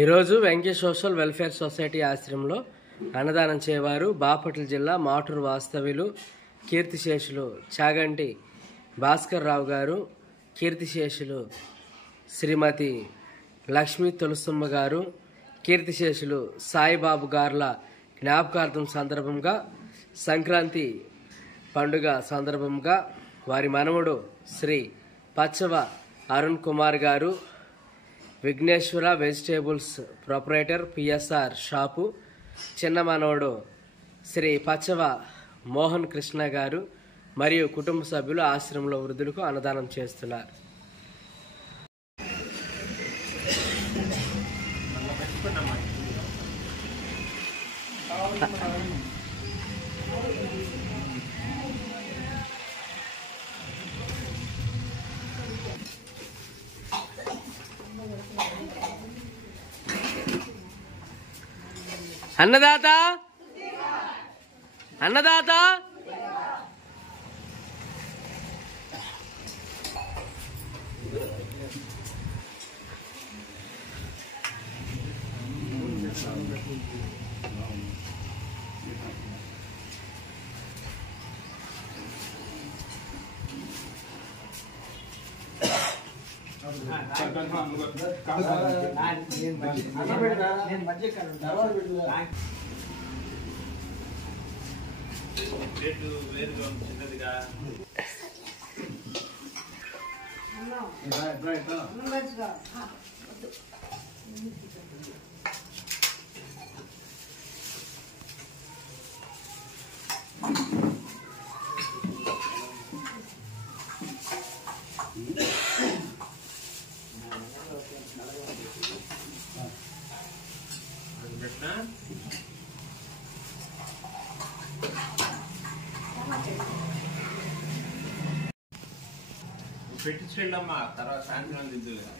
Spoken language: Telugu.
ఈరోజు వెంకీ సోషల్ వెల్ఫేర్ సొసైటీ ఆశ్రమంలో అన్నదానం చేయవారు బాపట్ల జిల్లా మాటూరు వాస్తవ్యులు కీర్తిశేషులు చాగంటి భాస్కర్ రావు గారు, కీర్తిశేషులు శ్రీమతి లక్ష్మీ తులసమ్మ గారు, కీర్తిశేషులు సాయిబాబు గార్ల జ్ఞాపకార్థం సందర్భంగా సంక్రాంతి పండుగ సందర్భంగా వారి మనవడు Shri Pachava Arun Kumar garu, Vighneshwara vegetables proprietor PSR shop, చిన్న మనవడు శ్రీ పచ్చవ మోహన్ కృష్ణ గారు మరియు కుటుంబ సభ్యులు ఆశ్రమంలో వృద్ధులకు అన్నదానం చేస్తున్నారు. అన్నదాత అన్నదాత పెట్టించుకెళ్ళమ్మా తర్వాత సాయంత్రం దిద్దులుగా